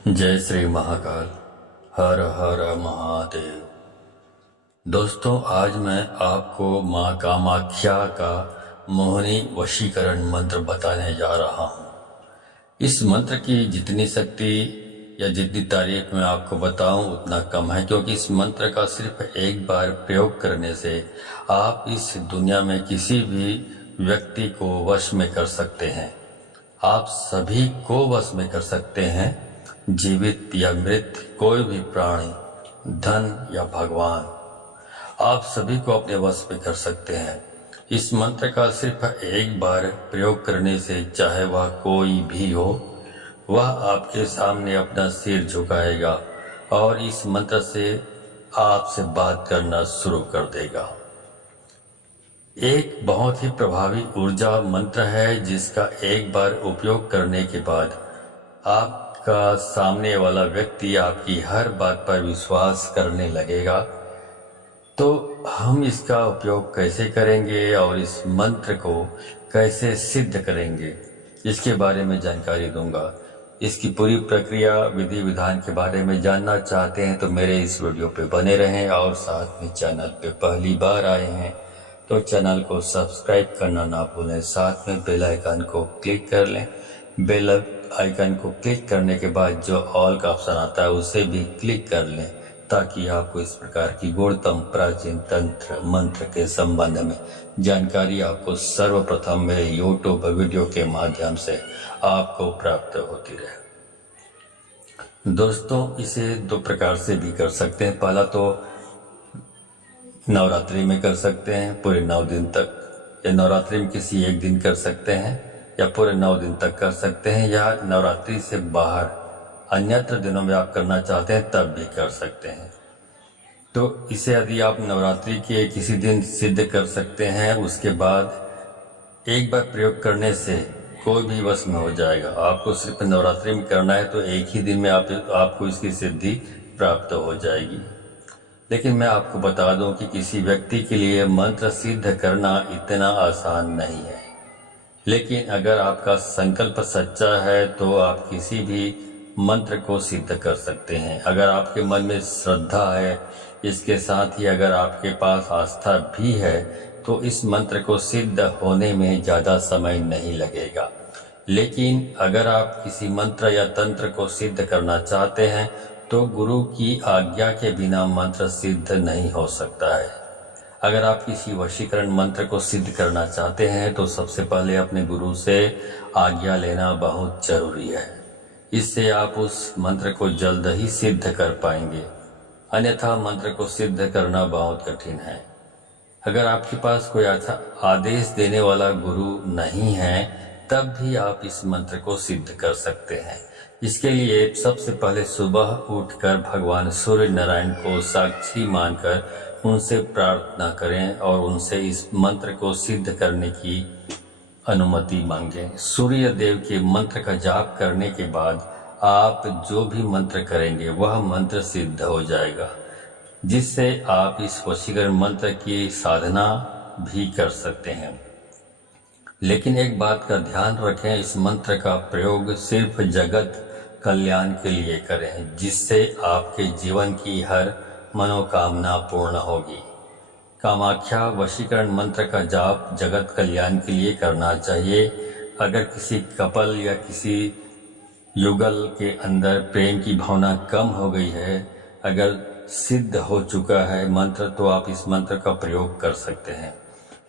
जय श्री महाकाल। हर हर महादेव। दोस्तों, आज मैं आपको माँ कामाख्या का मोहिनी वशीकरण मंत्र बताने जा रहा हूँ। इस मंत्र की जितनी शक्ति या जितनी तारीफ मैं आपको बताऊं उतना कम है, क्योंकि इस मंत्र का सिर्फ एक बार प्रयोग करने से आप इस दुनिया में किसी भी व्यक्ति को वश में कर सकते हैं। आप सभी को वश में कर सकते हैं, जीवित या मृत कोई भी प्राणी, धन या भगवान, आप सभी को अपने वश में कर सकते हैं। इस मंत्र का सिर्फ एक बार प्रयोग करने से चाहे वह कोई भी हो, वह आपके सामने अपना सिर झुकाएगा और इस मंत्र से आपसे बात करना शुरू कर देगा। एक बहुत ही प्रभावी ऊर्जा मंत्र है, जिसका एक बार उपयोग करने के बाद आपका सामने वाला व्यक्ति आपकी हर बात पर विश्वास करने लगेगा। तो हम इसका उपयोग कैसे करेंगे और इस मंत्र को कैसे सिद्ध करेंगे, इसके बारे में जानकारी दूंगा। इसकी पूरी प्रक्रिया विधि विधान के बारे में जानना चाहते हैं तो मेरे इस वीडियो पे बने रहें, और साथ में चैनल पे पहली बार आए हैं तो चैनल को सब्सक्राइब करना ना भूलें। साथ में बेल आइकन को क्लिक कर लें। बेल आइकन को क्लिक करने के बाद जो ऑल का ऑप्शन आता है उसे भी क्लिक कर लें, ताकि आपको इस प्रकार की गुणतम प्राचीन तंत्र मंत्र के संबंध में जानकारी आपको सर्वप्रथम मेरे यूट्यूब वीडियो के माध्यम से आपको प्राप्त होती रहे। दोस्तों, इसे दो प्रकार से भी कर सकते हैं। पहला तो नवरात्रि में कर सकते हैं पूरे 9 दिन तक, या नवरात्रि में किसी एक दिन कर सकते हैं, या पूरे 9 दिन तक कर सकते हैं, या नवरात्रि से बाहर अन्यत्र दिनों में आप करना चाहते हैं तब भी कर सकते हैं। तो इसे यदि आप नवरात्रि के किसी दिन सिद्ध कर सकते हैं, उसके बाद एक बार प्रयोग करने से कोई भी वश में हो जाएगा। आपको सिर्फ नवरात्रि में करना है तो एक ही दिन में आपको इसकी सिद्धि प्राप्त हो जाएगी। लेकिन मैं आपको बता दूं कि किसी व्यक्ति के लिए मंत्र सिद्ध करना इतना आसान नहीं है। लेकिन अगर आपका संकल्प सच्चा है तो आप किसी भी मंत्र को सिद्ध कर सकते हैं। अगर आपके मन में श्रद्धा है, इसके साथ ही अगर आपके पास आस्था भी है, तो इस मंत्र को सिद्ध होने में ज़्यादा समय नहीं लगेगा। लेकिन अगर आप किसी मंत्र या तंत्र को सिद्ध करना चाहते हैं तो गुरु की आज्ञा के बिना मंत्र सिद्ध नहीं हो सकता है। अगर आप किसी वशीकरण मंत्र को सिद्ध करना चाहते हैं तो सबसे पहले अपने गुरु से आज्ञा लेना बहुत जरूरी है। इससे आप उस मंत्र को जल्द ही सिद्ध कर पाएंगे, अन्यथा मंत्र को सिद्ध करना बहुत कठिन है। अगर आपके पास कोई अच्छा आदेश देने वाला गुरु नहीं है, तब भी आप इस मंत्र को सिद्ध कर सकते हैं। इसके लिए सबसे पहले सुबह उठकर भगवान सूर्य नारायण को साक्षी मानकर उनसे प्रार्थना करें और उनसे इस मंत्र को सिद्ध करने की अनुमति मांगें। सूर्य देव के मंत्र का जाप करने के बाद आप जो भी मंत्र करेंगे वह मंत्र सिद्ध हो जाएगा, जिससे आप इस वशीकरण मंत्र की साधना भी कर सकते हैं। लेकिन एक बात का ध्यान रखें, इस मंत्र का प्रयोग सिर्फ जगत कल्याण के लिए करें, जिससे आपके जीवन की हर मनोकामना पूर्ण होगी। कामाख्या वशीकरण मंत्र का जाप जगत कल्याण के लिए करना चाहिए। अगर किसी कपल या किसी युगल के अंदर प्रेम की भावना कम हो गई है, अगर सिद्ध हो चुका है मंत्र, तो आप इस मंत्र का प्रयोग कर सकते हैं।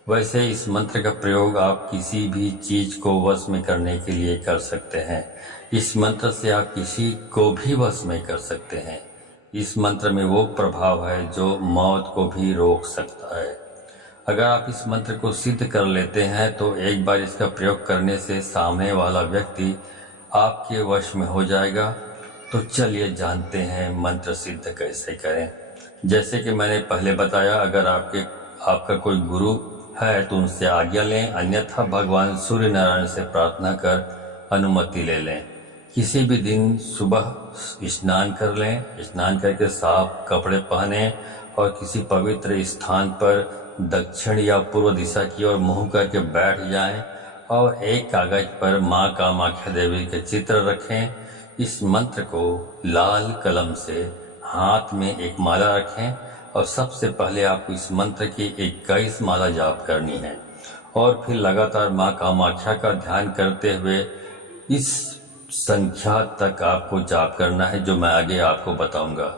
वैसे इस मंत्र का प्रयोग आप किसी भी चीज को वश में करने के लिए कर सकते हैं। इस मंत्र से आप किसी को भी वश में कर सकते हैं। इस मंत्र में वो प्रभाव है जो मौत को भी रोक सकता है। अगर आप इस मंत्र को सिद्ध कर लेते हैं तो एक बार इसका प्रयोग करने से सामने वाला व्यक्ति आपके वश में हो जाएगा। तो चलिए जानते हैं मंत्र सिद्ध कैसे करें। जैसे कि मैंने पहले बताया, अगर आपका कोई गुरु है तो उनसे आज्ञा लें, अन्यथा भगवान सूर्य नारायण से प्रार्थना कर अनुमति ले लें। किसी भी दिन सुबह स्नान कर लें, स्नान करके साफ कपड़े पहने और किसी पवित्र स्थान पर दक्षिण या पूर्व दिशा की ओर मुंह करके बैठ जाएं और एक कागज पर माँ कामाख्या देवी के चित्र रखें। इस मंत्र को लाल कलम से हाथ में एक माला रखें और सबसे पहले आपको इस मंत्र की 21 माला जाप करनी है और फिर लगातार माँ कामाख्या का ध्यान करते हुए इस संख्या तक आपको जाप करना है जो मैं आगे आपको बताऊंगा।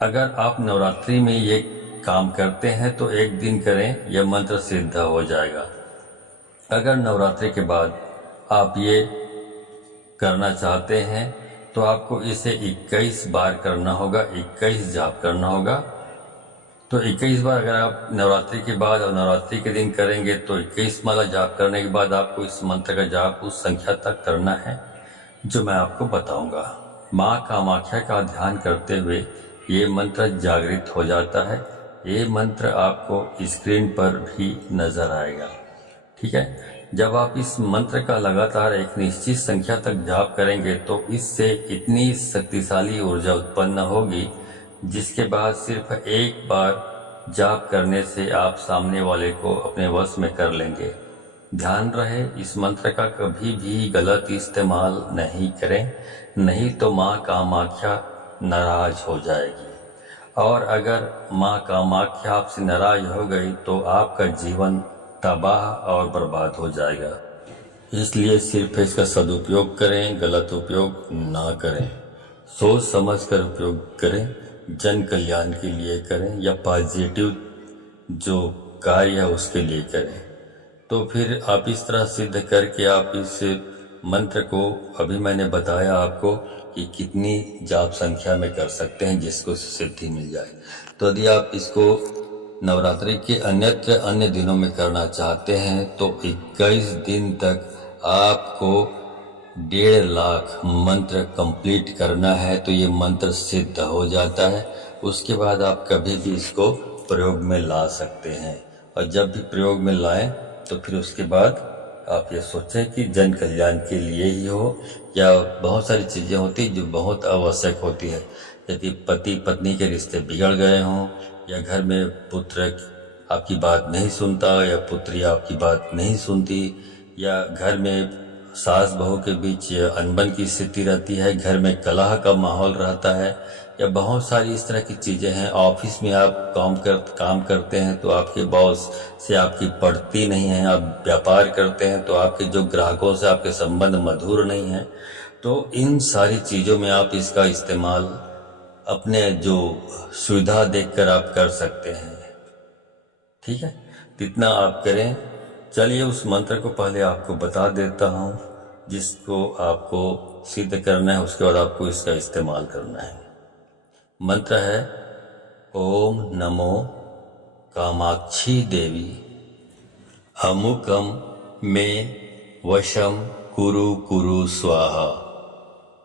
अगर आप नवरात्रि में ये काम करते हैं तो एक दिन करें, यह मंत्र सिद्ध हो जाएगा। अगर नवरात्रि के बाद आप ये करना चाहते हैं तो आपको इसे 21 बार करना होगा, 21 जाप करना होगा। तो 21 बार अगर आप नवरात्रि के बाद और नवरात्रि के दिन करेंगे तो 21 माला जाप करने के बाद आपको इस मंत्र का जाप उस संख्या तक करना है जो मैं आपको बताऊंगा। माँ कामाख्या का ध्यान करते हुए ये मंत्र जागृत हो जाता है। ये मंत्र आपको स्क्रीन पर भी नजर आएगा, ठीक है। जब आप इस मंत्र का लगातार एक निश्चित संख्या तक जाप करेंगे तो इससे इतनी शक्तिशाली ऊर्जा उत्पन्न होगी जिसके बाद सिर्फ एक बार जाप करने से आप सामने वाले को अपने वश में कर लेंगे। ध्यान रहे, इस मंत्र का कभी भी गलत इस्तेमाल नहीं करें, नहीं तो माँ कामाख्या नाराज हो जाएगी और अगर माँ कामाख्या आपसे नाराज हो गई तो आपका जीवन तबाह और बर्बाद हो जाएगा। इसलिए सिर्फ इसका सदुपयोग करें, गलत उपयोग ना करें। सोच समझ कर उपयोग करें, जन कल्याण के लिए करें या पॉजिटिव जो कार्य है उसके लिए करें। तो फिर आप इस तरह सिद्ध करके आप इस मंत्र को, अभी मैंने बताया आपको कि कितनी जाप संख्या में कर सकते हैं जिसको सिद्धि मिल जाए। तो यदि आप इसको नवरात्रि के अन्य दिनों में करना चाहते हैं तो 21 दिन तक आपको 1.5 लाख मंत्र कंप्लीट करना है तो ये मंत्र सिद्ध हो जाता है। उसके बाद आप कभी भी इसको प्रयोग में ला सकते हैं और जब भी प्रयोग में लाएं तो फिर उसके बाद आप ये सोचें कि जन कल्याण के लिए ही हो या बहुत सारी चीज़ें होती जो बहुत आवश्यक होती है। यदि पति पत्नी के रिश्ते बिगड़ गए हों या घर में पुत्र आपकी बात नहीं सुनता या पुत्री आपकी बात नहीं सुनती या घर में सास बहू के बीच अनबन की स्थिति रहती है, घर में कलह का माहौल रहता है या बहुत सारी इस तरह की चीज़ें हैं। ऑफिस में आप काम करते हैं तो आपके बॉस से आपकी पड़ती नहीं है, आप व्यापार करते हैं तो आपके जो ग्राहकों से आपके संबंध मधुर नहीं है। तो इन सारी चीज़ों में आप इसका इस्तेमाल अपने जो सुविधा देखकर आप कर सकते हैं, ठीक है। जितना आप करें। चलिए उस मंत्र को पहले आपको बता देता हूँ जिसको आपको सिद्ध करना है, उसके बाद आपको इसका इस्तेमाल करना है। मंत्र है ओम नमो कामाक्षी देवी अमुकम में वशम कुरु कुरु स्वाहा।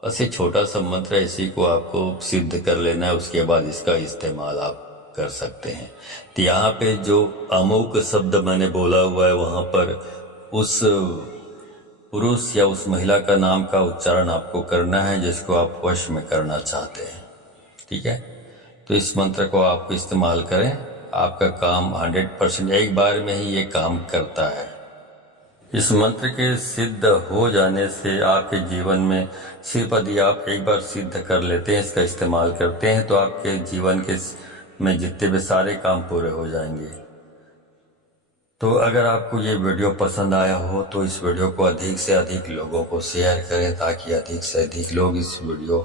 बस ये छोटा सा मंत्र है, इसी को आपको सिद्ध कर लेना है, उसके बाद इसका इस्तेमाल आप कर सकते हैं। तो यहाँ पे जो अमुक शब्द मैंने बोला हुआ है वहाँ पर उस पुरुष या उस महिला का नाम का उच्चारण आपको करना है जिसको आप वश में करना चाहते हैं, ठीक है। तो इस मंत्र को आप इस्तेमाल करें, आपका काम 100% एक बार में ही ये काम करता है। इस मंत्र के सिद्ध हो जाने से आपके जीवन में सिर्फ यदि आप एक बार सिद्ध कर लेते हैं, इसका इस्तेमाल करते हैं तो आपके जीवन के में जितने भी सारे काम पूरे हो जाएंगे। तो अगर आपको ये वीडियो पसंद आया हो तो इस वीडियो को अधिक से अधिक लोगों को शेयर करें ताकि अधिक से अधिक लोग इस वीडियो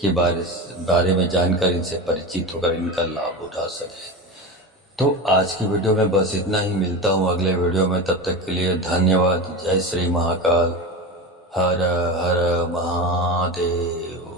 के बारे में जानकर इनसे परिचित होकर इनका लाभ उठा सकें। तो आज की वीडियो में बस इतना ही। मिलता हूँ अगले वीडियो में, तब तक के लिए धन्यवाद। जय श्री महाकाल। हर हर महादेव।